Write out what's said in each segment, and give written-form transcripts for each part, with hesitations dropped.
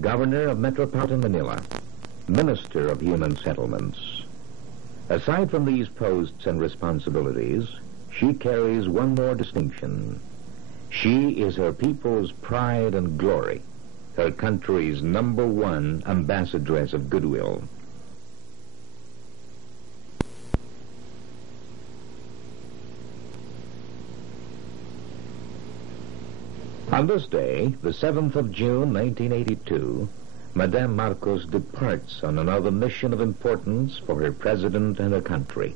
Governor of Metropolitan Manila, Minister of Human Settlements. Aside from these posts and responsibilities, she carries one more distinction. She is her people's pride and glory, her country's #1 ambassadress of goodwill. On this day, the 7th of June, 1982, Madame Marcos departs on another mission of importance for her president and her country.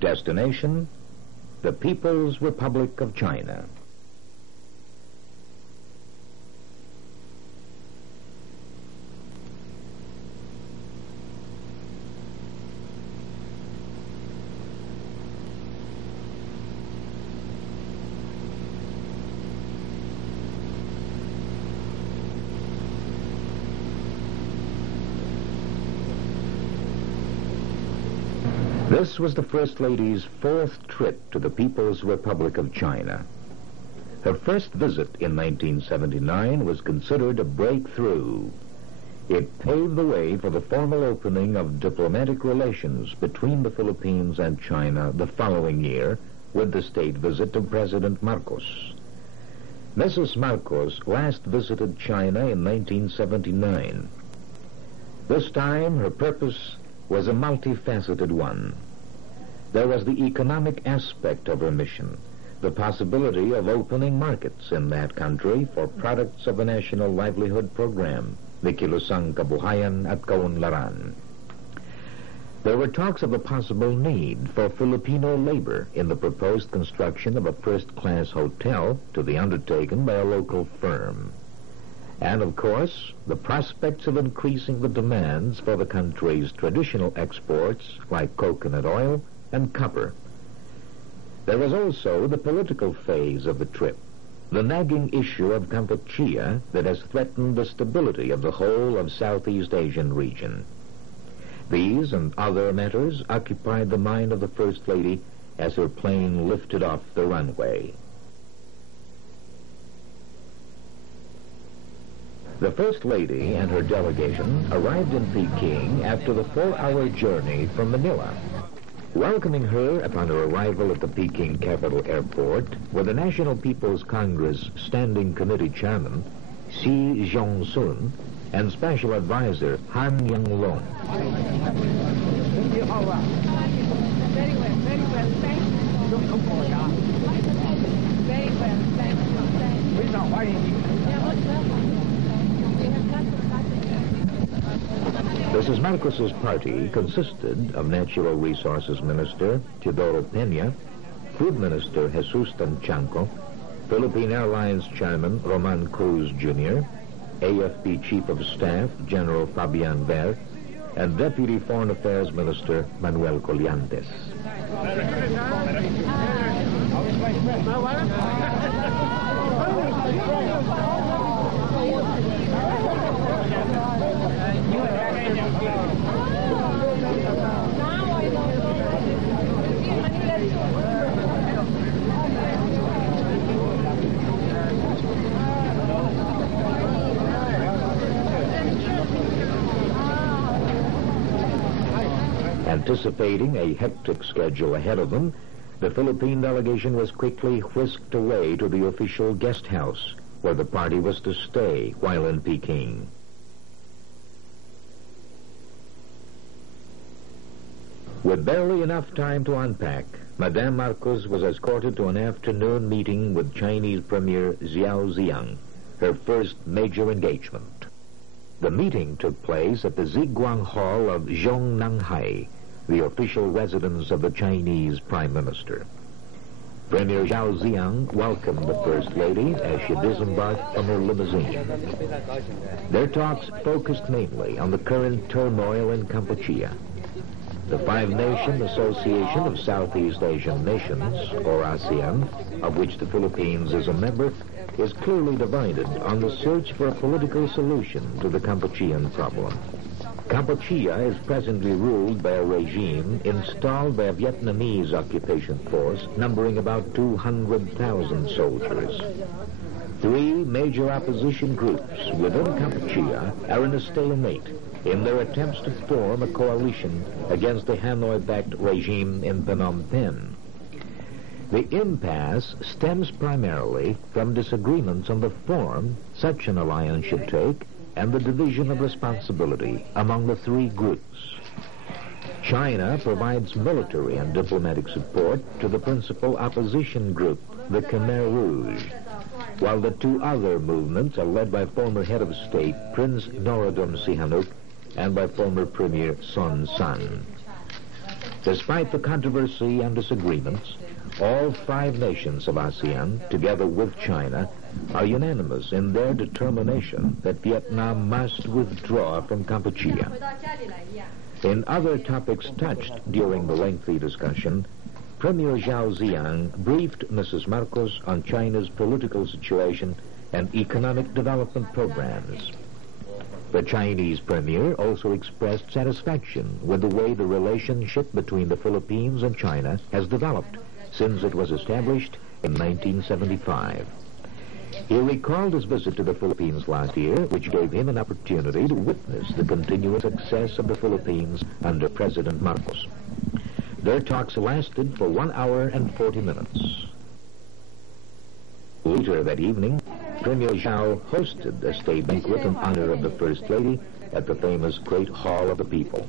Destination, the People's Republic of China. This was the First Lady's 4th trip to the People's Republic of China. Her first visit in 1979 was considered a breakthrough. It paved the way for the formal opening of diplomatic relations between the Philippines and China the following year with the state visit of President Marcos. Mrs. Marcos last visited China in 1979. This time her purpose was a multifaceted one. There was the economic aspect of her mission, the possibility of opening markets in that country for products of the National Livelihood Program, the Kilusang Kabuhayan at Kaunlaran. There were talks of a possible need for Filipino labor in the proposed construction of a first-class hotel to be undertaken by a local firm. And, of course, the prospects of increasing the demands for the country's traditional exports like coconut oil and copper. There was also the political phase of the trip, the nagging issue of Kampuchea that has threatened the stability of the whole of Southeast Asian region. These and other matters occupied the mind of the First Lady as her plane lifted off the runway. The First Lady and her delegation arrived in Peking after the 4-hour journey from Manila. Welcoming her upon her arrival at the Peking Capital Airport were the National People's Congress Standing Committee Chairman, Si Zhongsun, and Special Advisor Han Yanglong. Very well, thank you. Very well, thank you. Mrs. Marcos's party consisted of Natural Resources Minister Teodoro Peña, Food Minister Jesus Tanchanco, Philippine Airlines Chairman Roman Cruz Jr., AFP Chief of Staff General Fabian Ver, and Deputy Foreign Affairs Minister Manuel Colliantes. Anticipating a hectic schedule ahead of them, the Philippine delegation was quickly whisked away to the official guest house, where the party was to stay while in Peking. With barely enough time to unpack, Madame Marcos was escorted to an afternoon meeting with Chinese Premier Xiao Ziyang, her first major engagement. The meeting took place at the Ziguang Hall of Zhongnanhai, the official residence of the Chinese Prime Minister. Premier Xiao Ziyang welcomed the First Lady as she disembarked from her limousine. Their talks focused mainly on the current turmoil in Kampuchea. The Five-Nation Association of Southeast Asian Nations, or ASEAN, of which the Philippines is a member, is clearly divided on the search for a political solution to the Kampuchean problem. Kampuchea is presently ruled by a regime installed by a Vietnamese occupation force numbering about 200,000 soldiers. Three major opposition groups within Kampuchea are in a stalemate in their attempts to form a coalition against the Hanoi-backed regime in Phnom Penh. The impasse stems primarily from disagreements on the form such an alliance should take and the division of responsibility among the three groups. China provides military and diplomatic support to the principal opposition group, the Khmer Rouge, while the two other movements are led by former head of state Prince Norodom Sihanouk and by former Premier Son Sann. Despite the controversy and disagreements, all five nations of ASEAN, together with China, are unanimous in their determination that Vietnam must withdraw from Kampuchea. In other topics touched during the lengthy discussion, Premier Zhao Ziyang briefed Mrs. Marcos on China's political situation and economic development programs. The Chinese premier also expressed satisfaction with the way the relationship between the Philippines and China has developed since it was established in 1975. He recalled his visit to the Philippines last year, which gave him an opportunity to witness the continuous success of the Philippines under President Marcos. Their talks lasted for 1 hour and 40 minutes. Later that evening, Premier Zhao hosted a state banquet in honor of the First Lady at the famous Great Hall of the People.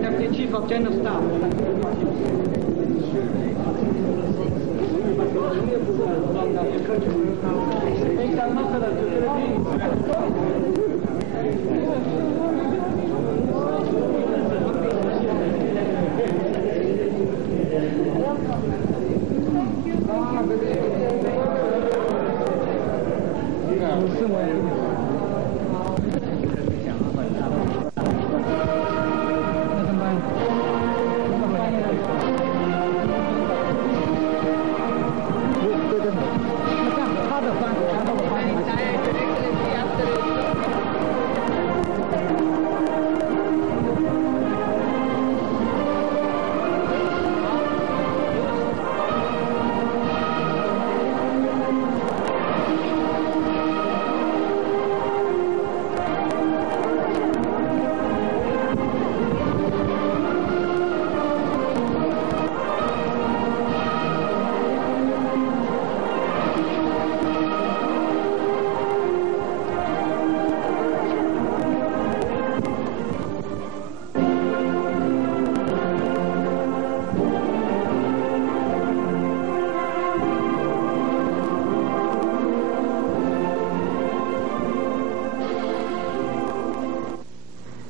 Deputy Chief of General Staff.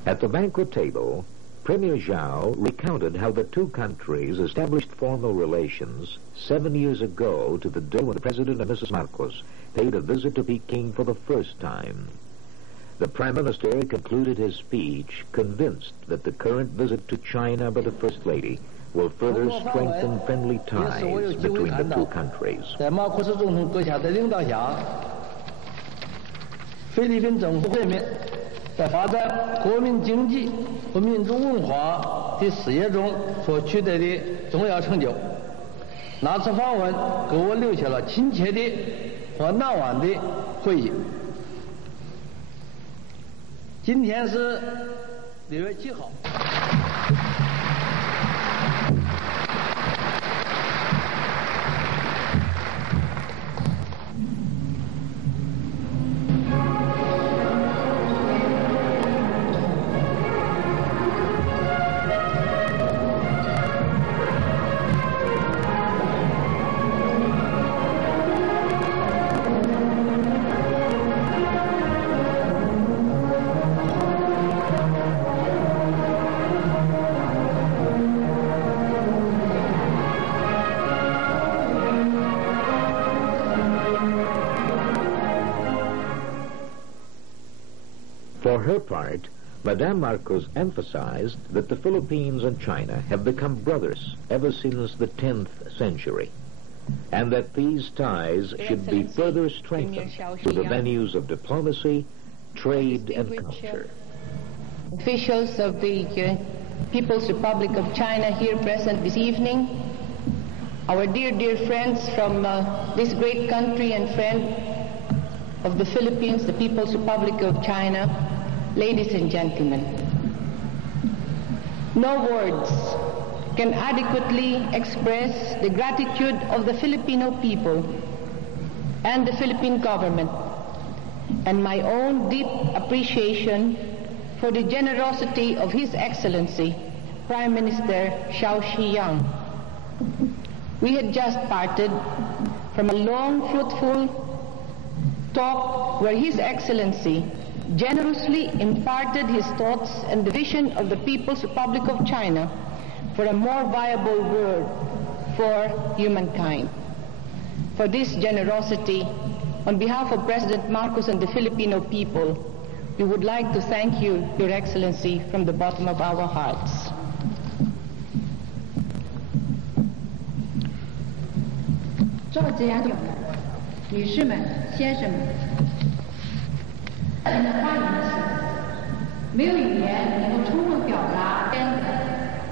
At the banquet table, Premier Zhao recounted how the two countries established formal relations 7 years ago to the day when the President and Mrs. Marcos paid a visit to Peking for the first time. The Prime Minister concluded his speech convinced that the current visit to China by the First Lady will further strengthen friendly ties between the two countries. 在马克思总统阁下的领导下，菲律宾政府方面在发展国民经济和民族文化的事业中所取得的重要成就。那次访问给我留下了亲切的和难忘的回忆。今天是6月7号。For her part, Madame Marcos emphasized that the Philippines and China have become brothers ever since the 10th century, and that these ties should be further strengthened through the venues of diplomacy, trade, and culture. Officials of the People's Republic of China here present this evening, our dear friends from this great country and friend of the Philippines, the People's Republic of China, ladies and gentlemen, no words can adequately express the gratitude of the Filipino people and the Philippine government, and my own deep appreciation for the generosity of His Excellency, Prime Minister Xiaoping. We had just parted from a long, fruitful talk where His Excellency generously imparted his thoughts and the vision of the People's Republic of China for a more viable world for humankind. For this generosity, on behalf of President Marcos and the Filipino people, we would like to thank you, Your Excellency, from the bottom of our hearts. 召集亚友们、女士们、先生们，您的发言是没有语言能够充分表达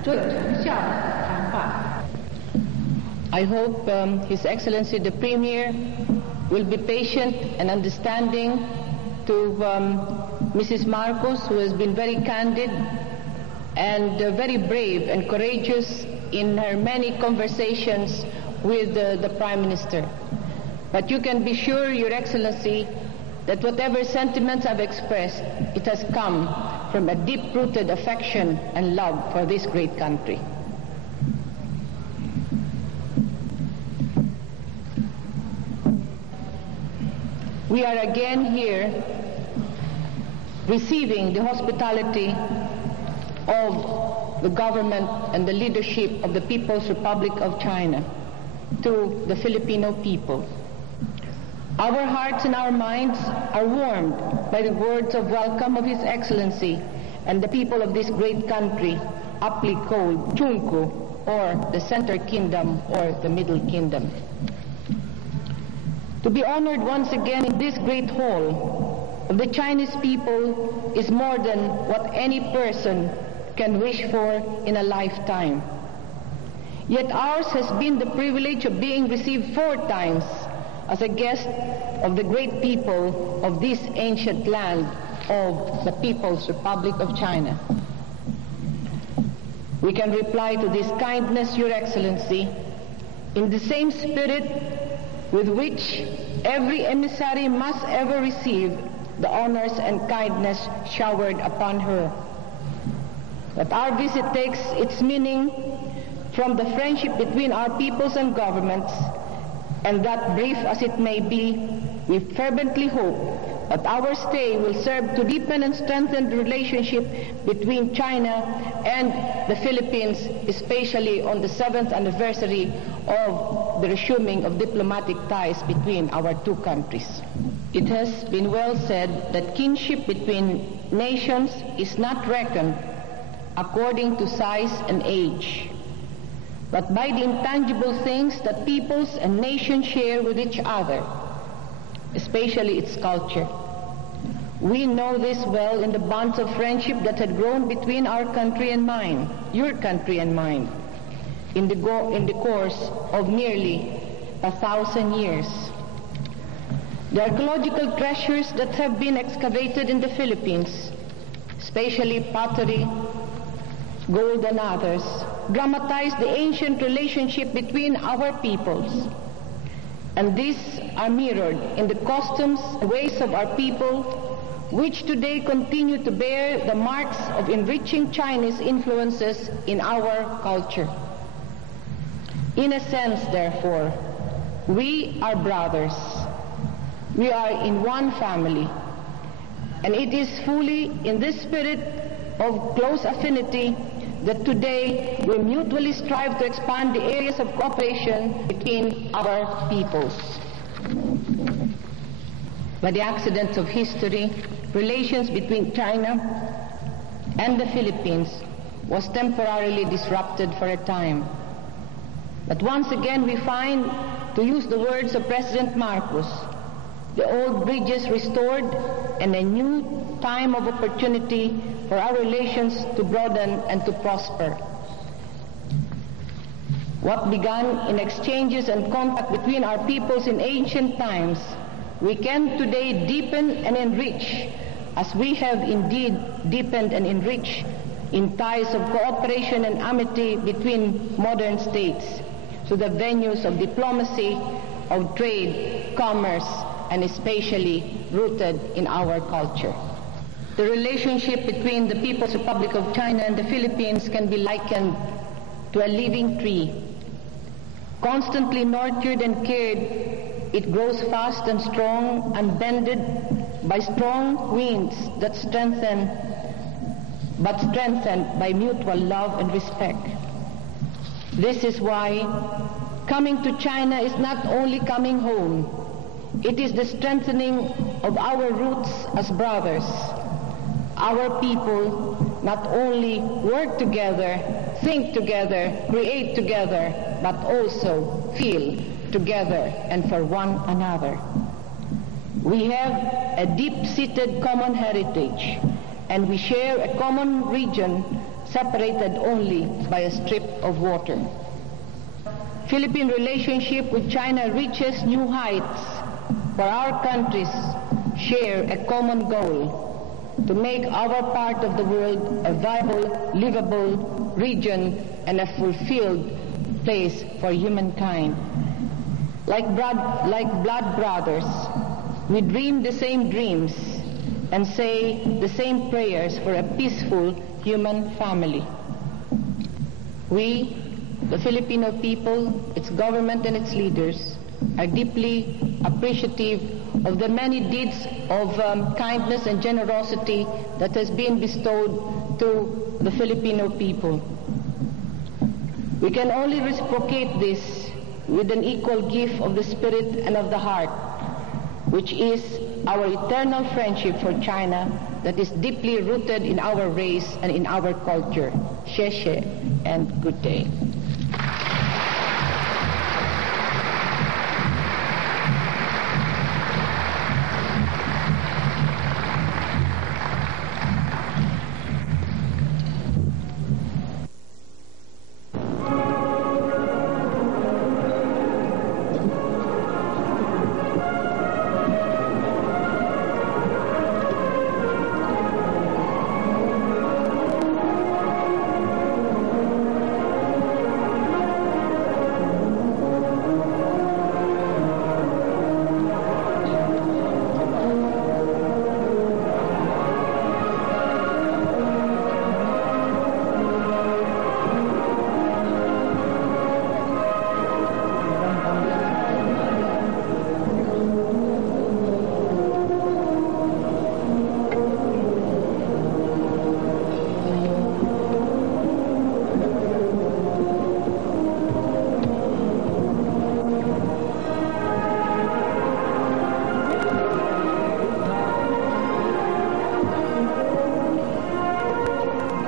最有成效的谈话。 I hope His Excellency the Premier will be patient and understanding to Mrs. Marcos, who has been very candid and very brave and courageous in her many conversations with the Prime Minister. But you can be sure, Your Excellency, that whatever sentiments I've expressed, it has come from a deep-rooted affection and love for this great country. We are again here receiving the hospitality of the government and the leadership of the People's Republic of China to the Filipino people. Our hearts and our minds are warmed by the words of welcome of His Excellency and the people of this great country, aptly called Chunku, or the Center Kingdom or the Middle Kingdom. To be honored once again in this great hall of the Chinese people is more than what any person can wish for in a lifetime. Yet ours has been the privilege of being received 4 times as a guest of the great people of this ancient land of the People's Republic of China. We can reply to this kindness, Your Excellency, in the same spirit with which every emissary must ever receive the honors and kindness showered upon her. That our visit takes its meaning from the friendship between our peoples and governments, and that brief as it may be, we fervently hope that our stay will serve to deepen and strengthen the relationship between China and the Philippines, especially on the 7th anniversary of the resuming of diplomatic ties between our 2 countries. It has been well said that kinship between nations is not reckoned according to size and age, but by the intangible things that peoples and nations share with each other, especially its culture. We know this well in the bonds of friendship that had grown between our country and mine, your country and mine, in the course of nearly 1,000 years. The archaeological treasures that have been excavated in the Philippines, especially pottery, gold and others, dramatize the ancient relationship between our peoples. And these are mirrored in the customs and ways of our people, which today continue to bear the marks of enriching Chinese influences in our culture. In a sense, therefore, we are brothers. We are in one family. And it is fully in this spirit of close affinity that today we mutually strive to expand the areas of cooperation between our peoples. By the accidents of history, relations between China and the Philippines was temporarily disrupted for a time. But once again we find, to use the words of President Marcos, the old bridges restored and a new time of opportunity for our relations to broaden and to prosper. What began in exchanges and contact between our peoples in ancient times, we can today deepen and enrich, as we have indeed deepened and enriched in ties of cooperation and amity between modern states, to the venues of diplomacy, of trade, commerce, and especially rooted in our culture. The relationship between the People's Republic of China and the Philippines can be likened to a living tree. Constantly nurtured and cared, it grows fast and strong, unbended by strong winds that strengthened by mutual love and respect. This is why coming to China is not only coming home, it is the strengthening of our roots as brothers. Our people not only work together, think together, create together, but also feel together and for one another. We have a deep-seated common heritage, and we share a common region separated only by a strip of water. Philippine relationship with China reaches new heights, for our countries share a common goal to make our part of the world a viable, livable region and a fulfilled place for humankind. Like blood brothers, we dream the same dreams and say the same prayers for a peaceful human family. We, the Filipino people, its government and its leaders, are deeply appreciative of the many deeds of kindness and generosity that has been bestowed to the Filipino people. We can only reciprocate this with an equal gift of the spirit and of the heart, which is our eternal friendship for China that is deeply rooted in our race and in our culture. Xie xie and good day.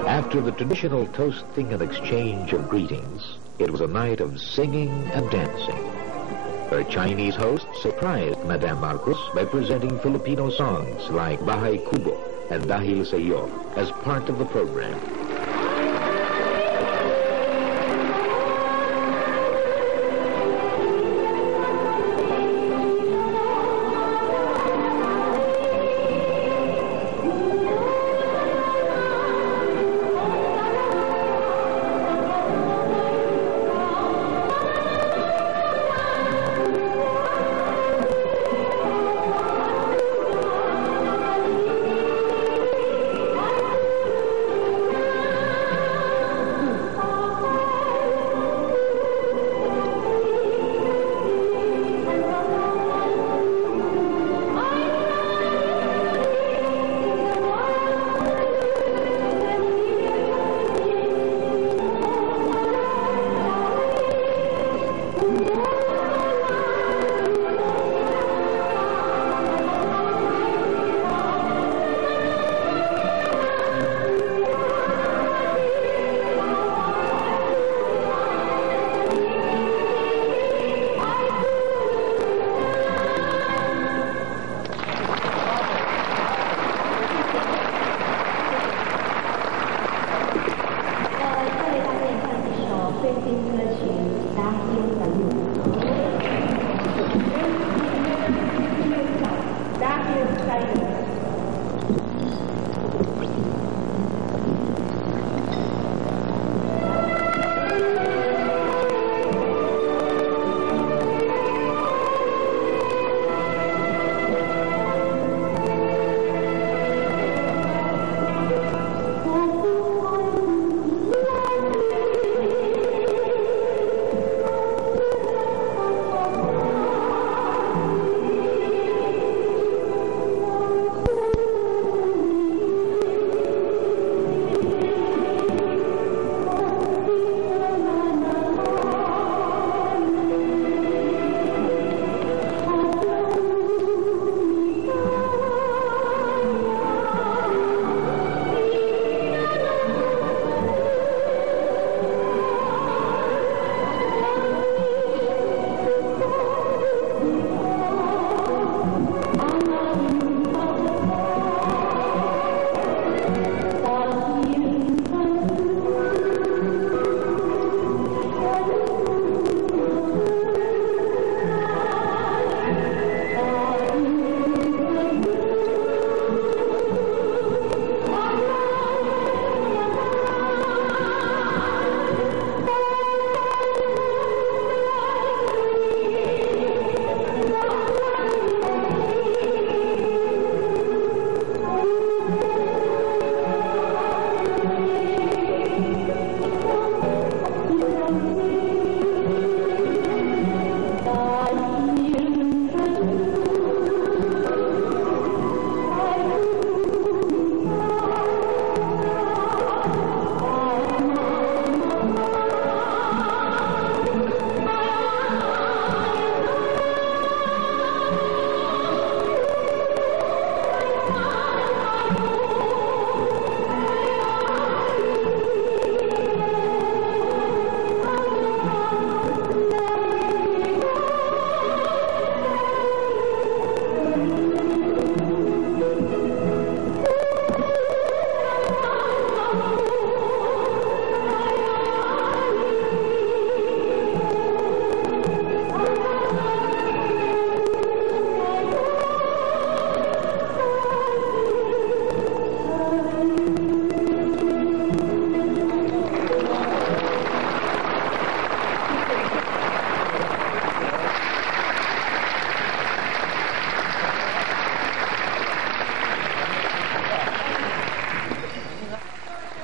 After the traditional toasting and exchange of greetings, it was a night of singing and dancing. Her Chinese host surprised Madame Marcos by presenting Filipino songs like Bahay Kubo and Dahil Sa'yo as part of the program.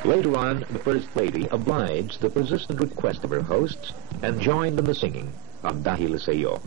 Later on, the First Lady obliged the persistent request of her hosts and joined in the singing of Dahil Sa'yo.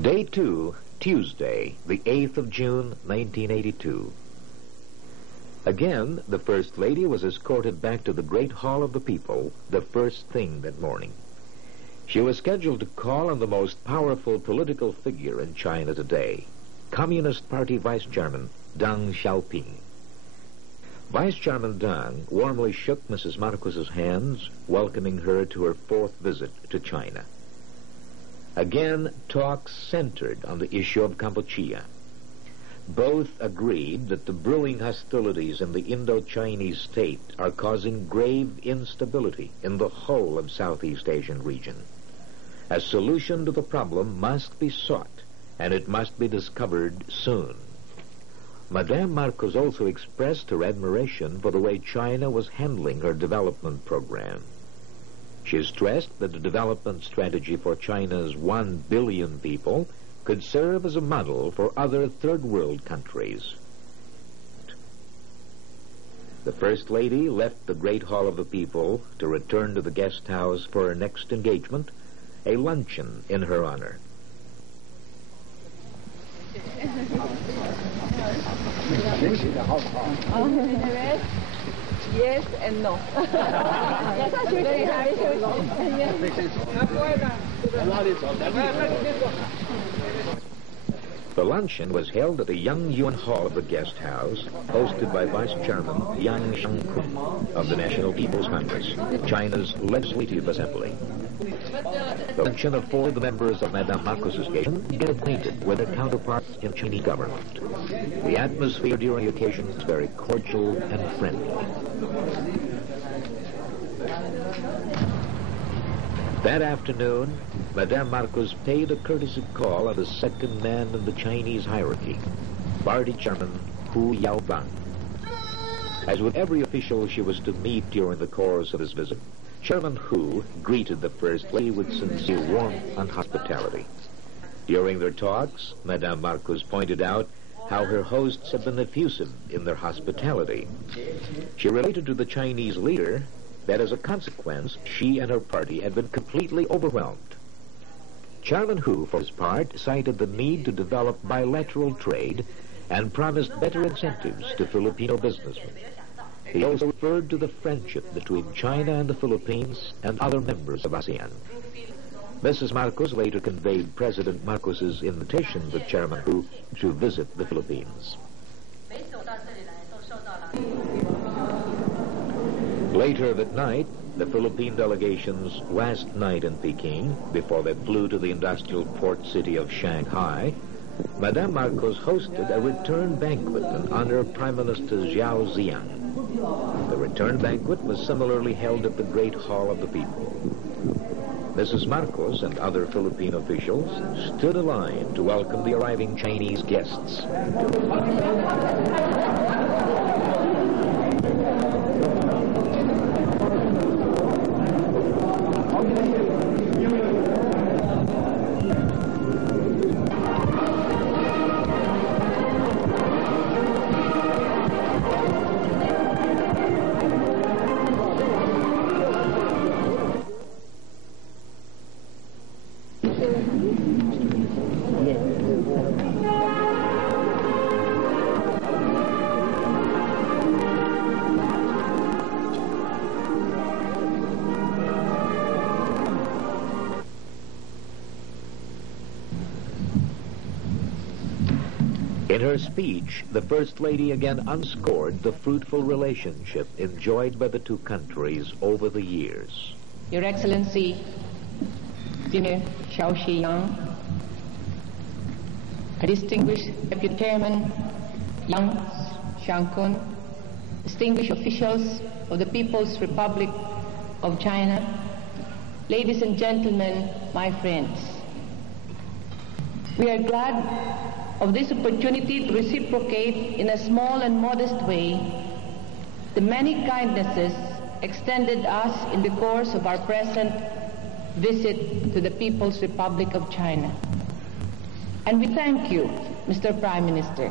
Day 2, Tuesday, the 8th of June, 1982. Again, the First Lady was escorted back to the Great Hall of the People the first thing that morning. She was scheduled to call on the most powerful political figure in China today, Communist Party Vice Chairman Deng Xiaoping. Vice Chairman Deng warmly shook Mrs. Marcos's hands, welcoming her to her fourth visit to China. Again, talks centered on the issue of Kampuchea. Both agreed that the brewing hostilities in the Indo-Chinese state are causing grave instability in the whole of Southeast Asian region. A solution to the problem must be sought, and it must be discovered soon. Madame Marcos also expressed her admiration for the way China was handling her development program. She stressed that the development strategy for China's 1 billion people could serve as a model for other third world countries. The First Lady left the Great Hall of the People to return to the guest house for her next engagement, a luncheon in her honor. Yes and no. Very happy. The luncheon was held at the Young Yuan Hall of the guest house, hosted by Vice Chairman Deng Xiaoping of the National People's Congress, China's Legislative Assembly. The luncheon afforded the members of Madame Marcos's delegation to get acquainted with their counterparts in the Chinese government. The atmosphere during the occasion was very cordial and friendly. That afternoon, Madame Marcos paid a courtesy call on the second man in the Chinese hierarchy, Party Chairman Hu Yaobang. As with every official she was to meet during the course of his visit, Chairman Hu greeted the First Lady with sincere warmth and hospitality. During their talks, Madame Marcos pointed out how her hosts had been effusive in their hospitality. She related to the Chinese leader that as a consequence, she and her party had been completely overwhelmed. Chairman Hu, for his part, cited the need to develop bilateral trade and promised better incentives to Filipino businessmen. He also referred to the friendship between China and the Philippines and other members of ASEAN. Mrs. Marcos later conveyed President Marcos's invitation to Chairman Hu to visit the Philippines. Later that night, the Philippine delegation's last night in Peking, before they flew to the industrial port city of Shanghai, Madame Marcos hosted a return banquet in honor of Prime Minister Zhao Ziyang. The return banquet was similarly held at the Great Hall of the People. Mrs. Marcos and other Philippine officials stood in line to welcome the arriving Chinese guests. In her speech, the First Lady again underscored the fruitful relationship enjoyed by the two countries over the years. Your Excellency, Deng Xiaoping, distinguished Deputy Chairman Yang Xiangkun, distinguished officials of the People's Republic of China, ladies and gentlemen, my friends. We are glad of this opportunity to reciprocate in a small and modest way the many kindnesses extended us in the course of our present visit to the People's Republic of China. And we thank you, Mr. Prime Minister,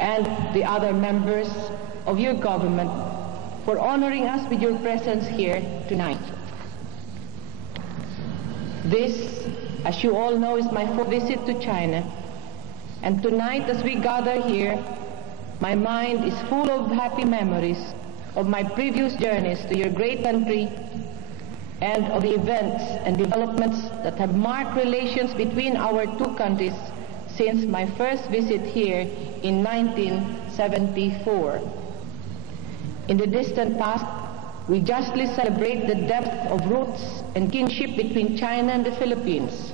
and the other members of your government for honoring us with your presence here tonight. This, as you all know, is my fourth visit to China. And tonight, as we gather here, my mind is full of happy memories of my previous journeys to your great country and of the events and developments that have marked relations between our two countries since my first visit here in 1974. In the distant past, we justly celebrate the depth of roots and kinship between China and the Philippines.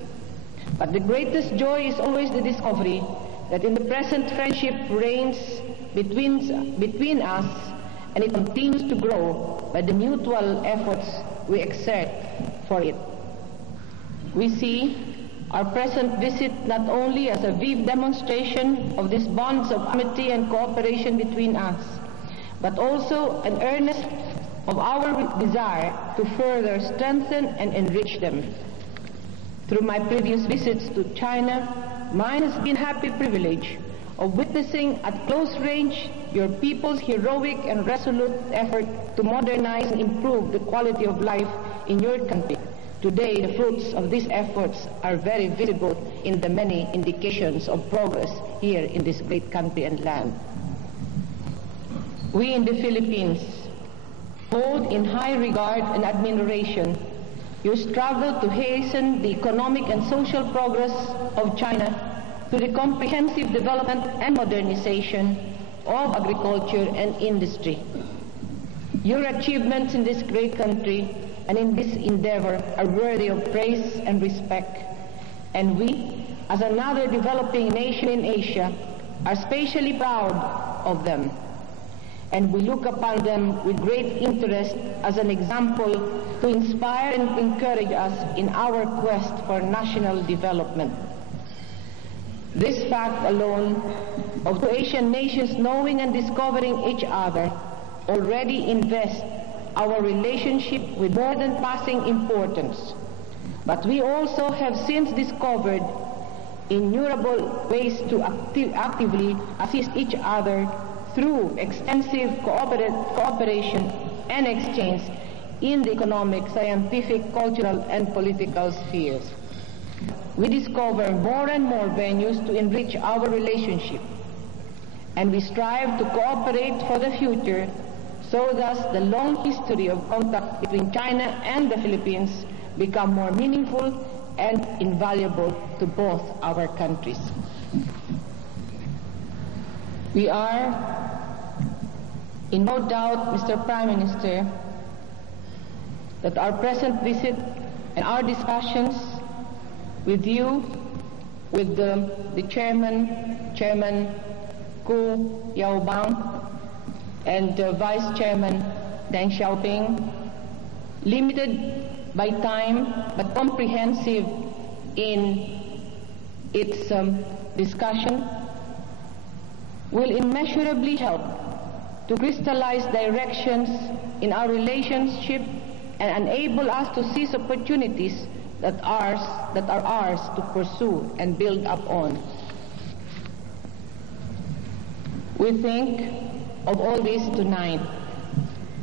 But the greatest joy is always the discovery that in the present friendship reigns between us, and it continues to grow by the mutual efforts we exert for it. We see our present visit not only as a vivid demonstration of these bonds of amity and cooperation between us, but also an earnest of our desire to further strengthen and enrich them. Through my previous visits to China, mine has been a happy privilege of witnessing at close range your people's heroic and resolute effort to modernize and improve the quality of life in your country. Today, the fruits of these efforts are very visible in the many indications of progress here in this great country and land. We in the Philippines hold in high regard and admiration your struggle to hasten the economic and social progress of China through the comprehensive development and modernization of agriculture and industry. Your achievements in this great country and in this endeavor are worthy of praise and respect. And we, as another developing nation in Asia, are especially proud of them. And we look upon them with great interest as an example to inspire and encourage us in our quest for national development. This fact alone of two Asian nations knowing and discovering each other already invests our relationship with more than passing importance. But we also have since discovered innumerable ways to actively assist each other through extensive cooperation and exchange in the economic, scientific, cultural, and political spheres. We discover more and more venues to enrich our relationship, and we strive to cooperate for the future, so thus the long history of contact between China and the Philippines become more meaningful and invaluable to both our countries. We are in no doubt, Mr. Prime Minister, that our present visit and our discussions with you, with the Chairman Gu Yaobang, and Vice Chairman Deng Xiaoping, limited by time but comprehensive in its discussion, will immeasurably help to crystallize directions in our relationship and enable us to seize opportunities that are ours to pursue and build upon. We think of all this tonight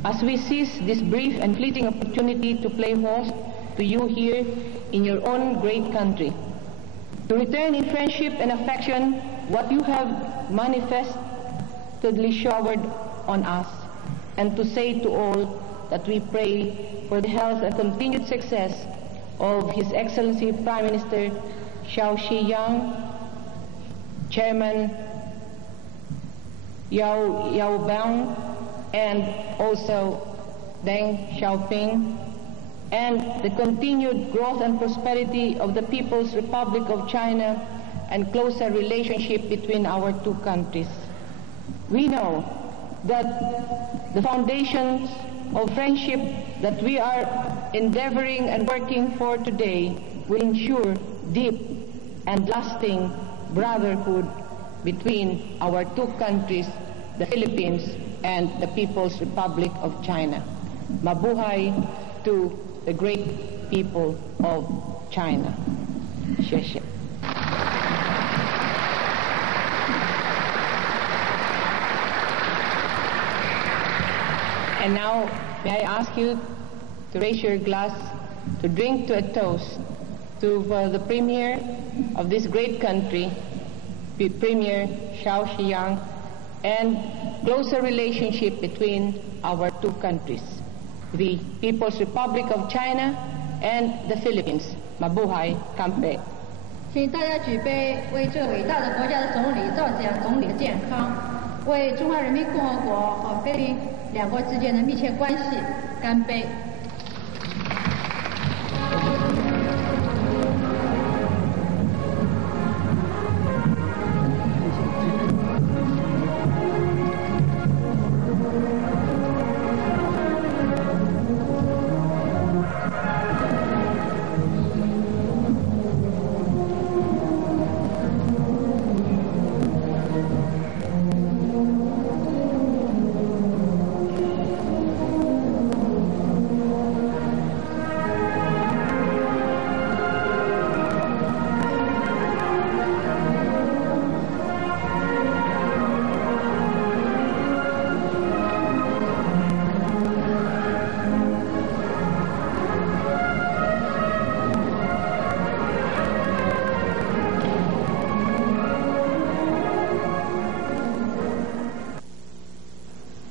as we seize this brief and fleeting opportunity to play host to you here in your own great country, to return in friendship and affection what you have manifestedly showered on us, and to say to all that we pray for the health and continued success of His Excellency Prime Minister Xiao Shiyang, Chairman Yaobang, and also Deng Xiaoping, and the continued growth and prosperity of the People's Republic of China and closer relationship between our two countries. We know that the foundations of friendship that we are endeavoring and working for today will ensure deep and lasting brotherhood between our two countries, the Philippines and the People's Republic of China. Mabuhay to the great people of China. Xie xie. And now, may I ask you to raise your glass to drink to a toast to the Premier of this great country, Premier Xiao Shiyang, and closer relationship between our two countries, the People's Republic of China and the Philippines. Mabuhay, Kampe. 请大家举杯，为这伟大的国家的总理赵紫阳总理的健康，为中华人民共和国和菲律宾两国之间的密切关系干杯。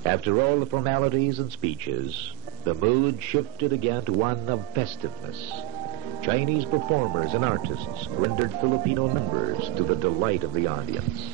After all the formalities and speeches, the mood shifted again to one of festiveness. Chinese performers and artists rendered Filipino numbers to the delight of the audience.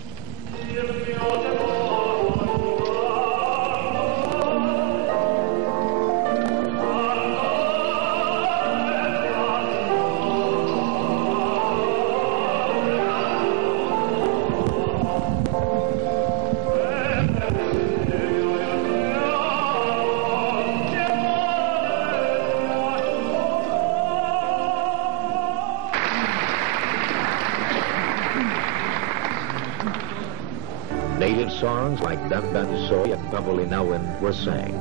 Native songs like Dan Dan Soy and Pavulinawan were sang.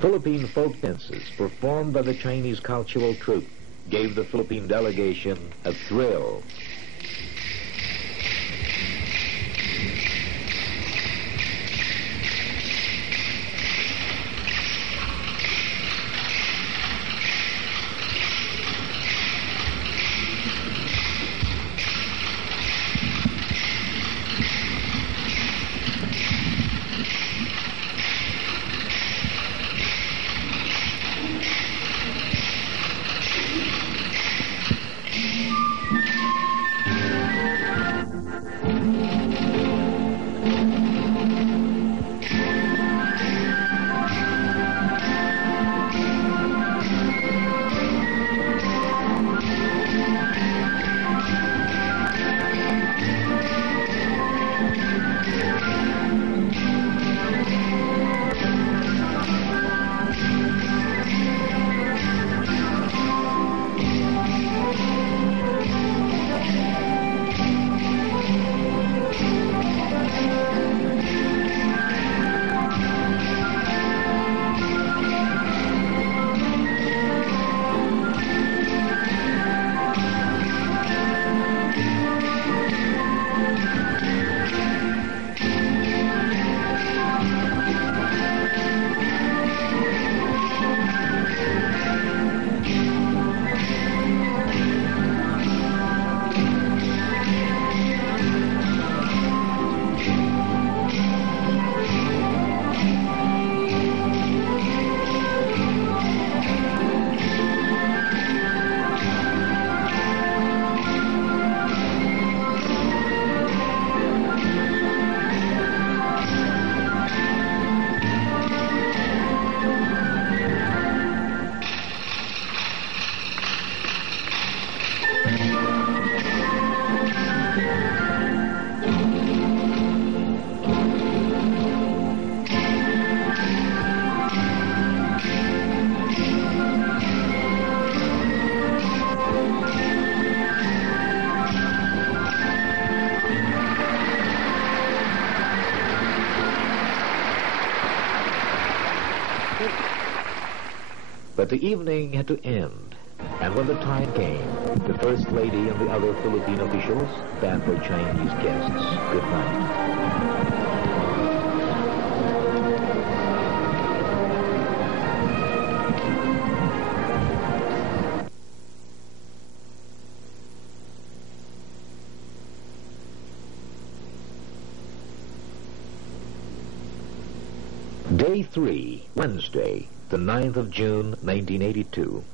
Philippine folk dances performed by the Chinese cultural troupe gave the Philippine delegation a thrill. But the evening had to end, and when the time came, the First Lady and the other Philippine officials bade their Chinese guests good night. Day 3, Wednesday, the 9th of June, 1982.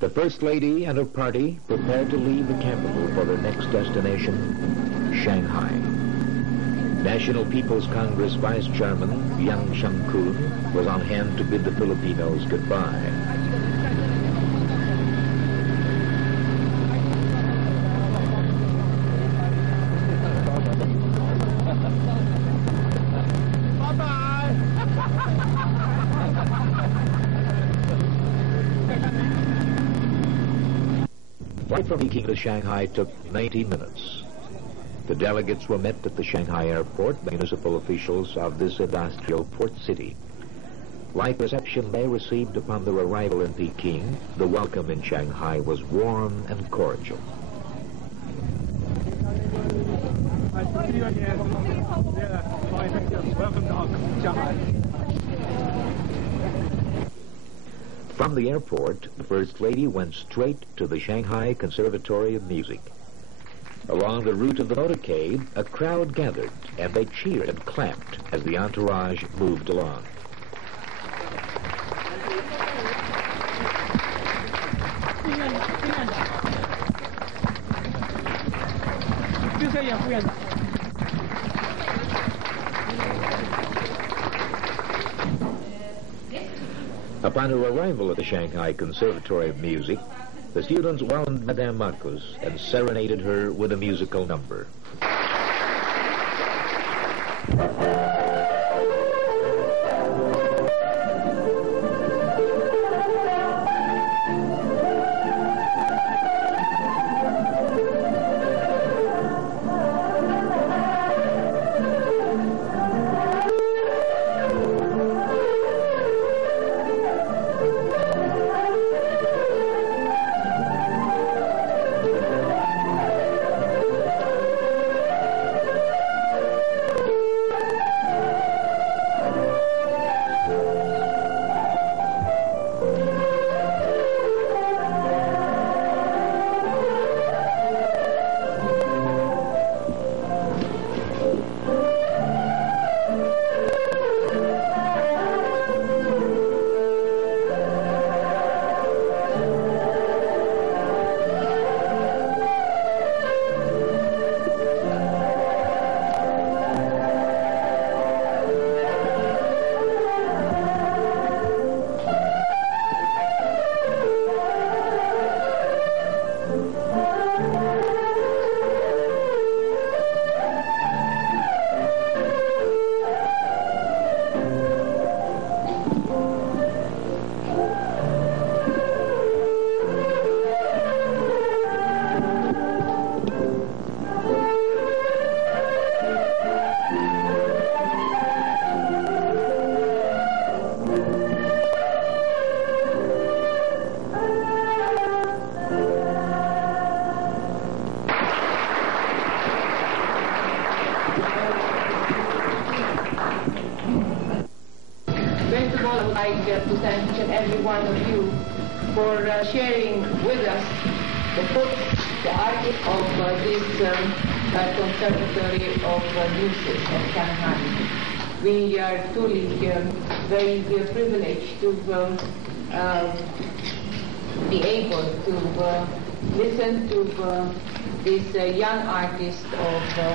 The First Lady and her party prepared to leave the capital for their next destination, Shanghai. National People's Congress Vice Chairman Deng Xiaoping was on hand to bid the Filipinos goodbye. Flight from Peking to Shanghai took 90 minutes. The delegates were met at the Shanghai airport by municipal officials of this industrial port city. Like the reception they received upon their arrival in Peking, the welcome in Shanghai was warm and cordial. From the airport, the First Lady went straight to the Shanghai Conservatory of Music. Along the route of the motorcade, a crowd gathered, and they cheered and clapped as the entourage moved along. Upon her arrival at the Shanghai Conservatory of Music, the students welcomed Madame Marcos and serenaded her with a musical number. To thank each and every one of you for sharing with us the artist of this Conservatory of Music of Shanghai. We are truly very privileged to be able to listen to this young artist of the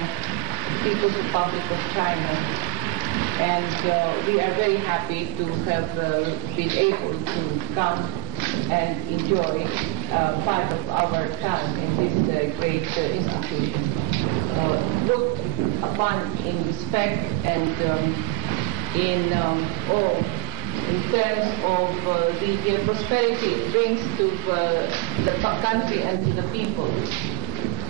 People's Republic of China. And we are very happy to have been able to come and enjoy part of our time in this great institution. Looked upon in respect and in awe in terms of the prosperity it brings to the country and to the people.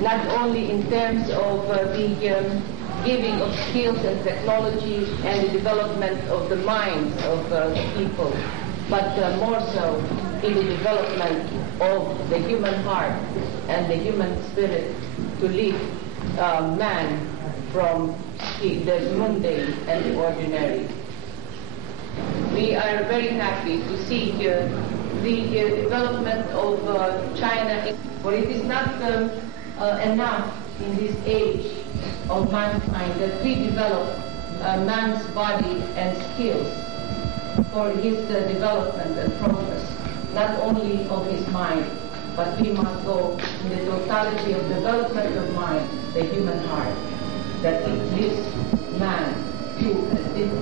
Not only in terms of the giving of skills and technology and the development of the minds of the people, but more so in the development of the human heart and the human spirit to lift man from the mundane and the ordinary. We are very happy to see the development of China, for it is not enough in this age of mankind that we develop man's body and skills for his development and progress, not only of his mind, but we must go in the totality of development of mind, the human heart, that it lifts man to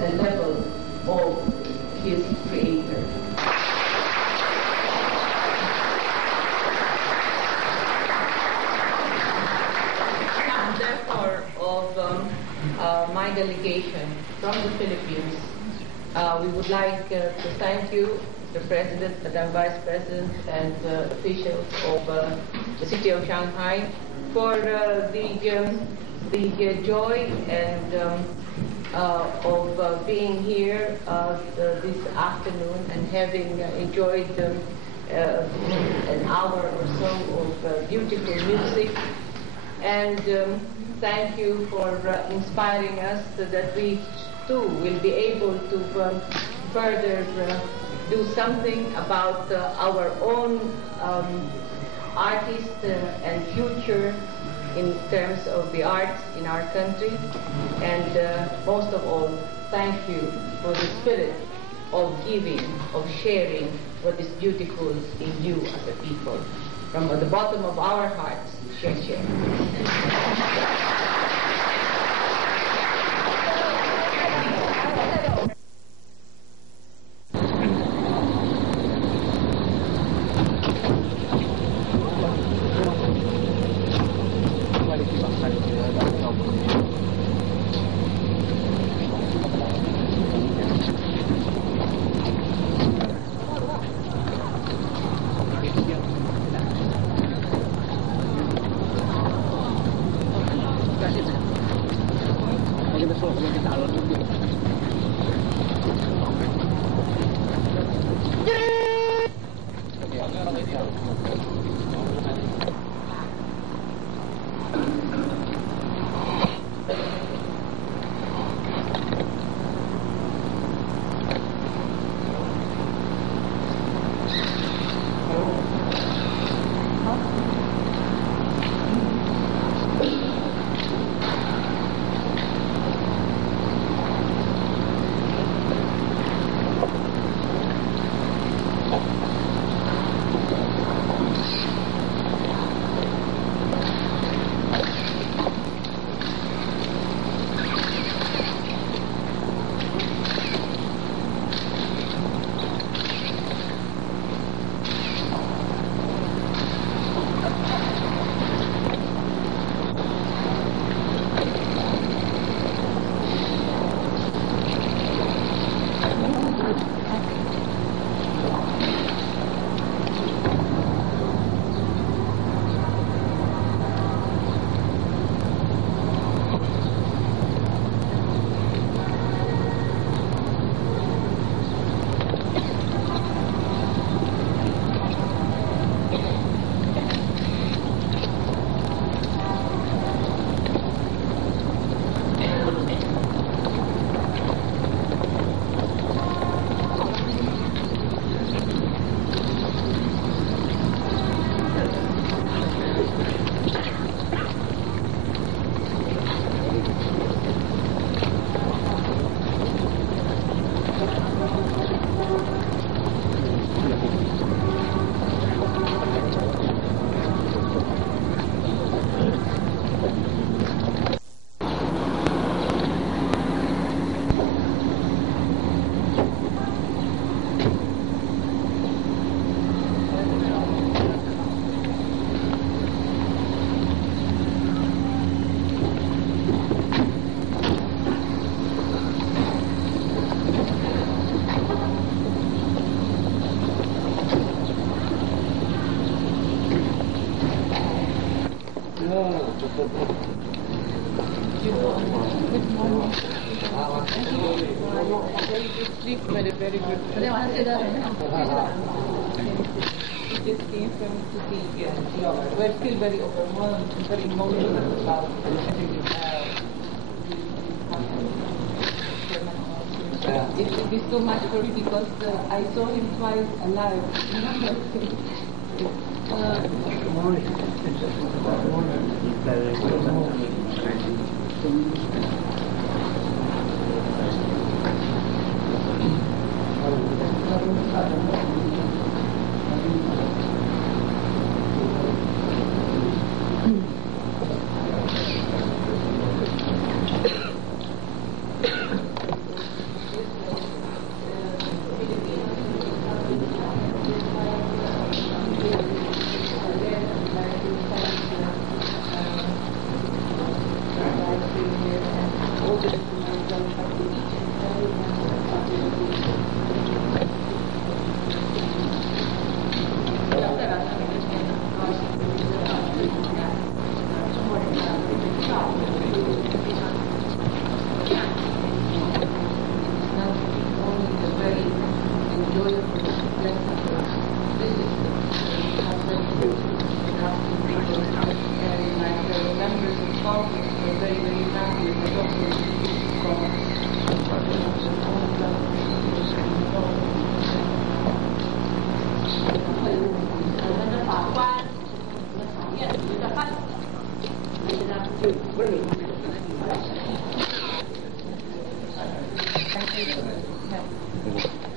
a level of his Creator. Therefore, of my delegation from the Philippines, we would like to thank you, Mr. President, Madam Vice President, and officials of the city of Shanghai for the joy and of being here this afternoon and having enjoyed an hour or so of beautiful music. And thank you for inspiring us so that we too will be able to further do something about our own artists and future in terms of the arts in our country. And most of all, thank you for the spirit of giving, of sharing what is beautiful in you as a people. From the bottom of our hearts, share. Very good sleep, very good. It just came from to see we're still very overwhelmed, very emotional about it is so much for me because I saw him twice alive. Thank you.